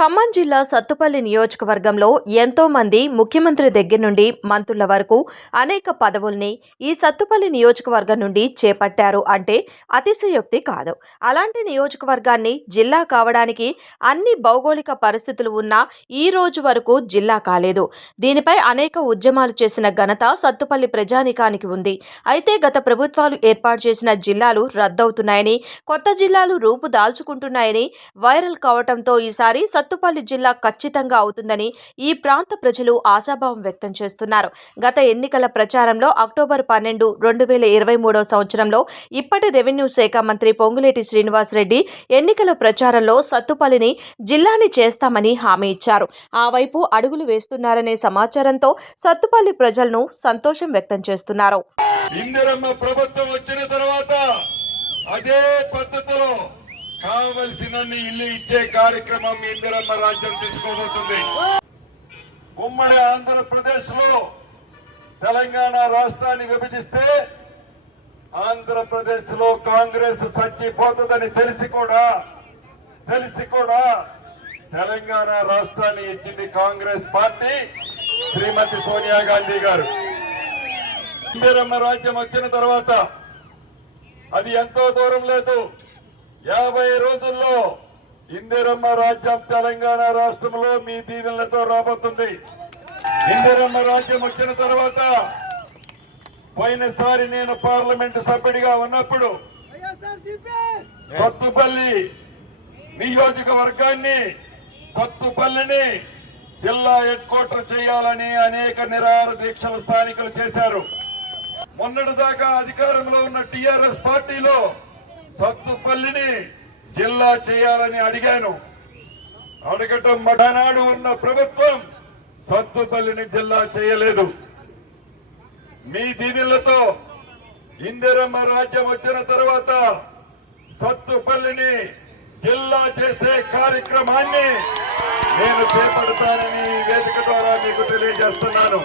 ఖమ్మం జిల్లా సత్తుపల్లి నియోజకవర్గంలో ఎంతో మంది ముఖ్యమంత్రి దగ్గర నుండి మంత్రుల వరకు అనేక పదవుల్ని ఈ సత్తుపల్లి నియోజకవర్గం నుండి చేపట్టారు అంటే అతిశయోక్తి కాదు. అలాంటి నియోజకవర్గాన్ని జిల్లా కావడానికి అన్ని భౌగోళిక పరిస్థితులు ఉన్నా ఈ రోజు వరకు జిల్లా కాలేదు. దీనిపై అనేక ఉద్యమాలు చేసిన ఘనత సత్తుపల్లి ప్రజానికానికి ఉంది. అయితే గత ప్రభుత్వాలు ఏర్పాటు చేసిన జిల్లాలు రద్దవుతున్నాయని కొత్త జిల్లాలు రూపు దాల్చుకుంటున్నాయని వైరల్ కావటంతో ఈసారి సత్తు సత్తుపల్లి జిల్లా ఖచ్చితంగా అవుతుందని ఈ ప్రాంత ప్రజలు ఆశాభావం వ్యక్తం చేస్తున్నారు. గత ఎన్నికల ప్రచారంలో అక్టోబర్ పన్నెండు రెండు వేల ఇరవై మూడో సంవత్సరంలో ఇప్పటి రెవెన్యూ శాఖ మంత్రి పొంగులేటి శ్రీనివాసరెడ్డి ఎన్నికల ప్రచారంలో సత్తుపల్లిని జిల్లాని చేస్తామని హామీ ఇచ్చారు. ఆ వైపు అడుగులు వేస్తున్నారనే సమాచారంతో సత్తుపల్లి ప్రజలను సంతోషం వ్యక్తం చేస్తున్నారు. ఇందిరమ్మ ప్రభుత్వం వచ్చిన తర్వాత అదే కావలసిన ఇల్లు ఇచ్చే కార్యక్రమం ఇందిరమ్మ రాజ్యం తీసుకోబోతుంది. ఉమ్మడి ఆంధ్రప్రదేశ్లో తెలంగాణ రాష్ట్రాన్ని విభజిస్తే ఆంధ్రప్రదేశ్లో కాంగ్రెస్ చచ్చిపోతుందని తెలిసి కూడా తెలిసి కూడా తెలంగాణ రాష్ట్రాన్ని ఇచ్చింది కాంగ్రెస్ పార్టీ శ్రీమతి సోనియా గాంధీ గారు. ఇందిరమ్మ రాజ్యం వచ్చిన తర్వాత అది ఎంతో దూరం లేదు. యాభై రోజుల్లో ఇందిరమ్మ రాజ్యం తెలంగాణ రాష్ట్రంలో మీ దీవెనలతో రాబోతుంది. ఇందిరమ్మ రాజ్యం వచ్చిన తర్వాత పోయినసారి నేను పార్లమెంట్ సభ్యుడిగా ఉన్నప్పుడు సత్తుపల్లి నియోజకవర్గాన్ని సత్తుపల్లిని జిల్లా హెడ్ క్వార్టర్ చేయాలని అనేక నిరాహార దీక్షలు స్థానికులు చేశారు. మొన్నటి దాకా అధికారంలో ఉన్న టిఆర్ఎస్ పార్టీలో సత్తుపల్లిని జిల్లా చేయాలని అడిగాను. అడగటం మఠనాడు ఉన్న ప్రభుత్వం సత్తుపల్లిని జిల్లా చేయలేదు. మీ దీనిలతో ఇందిరమ్మ రాజ్యం వచ్చిన తర్వాత సత్తుపల్లిని జిల్లా చేసే కార్యక్రమాన్ని నేను చేపడతానని వేదిక ద్వారా మీకు తెలియజేస్తున్నాను.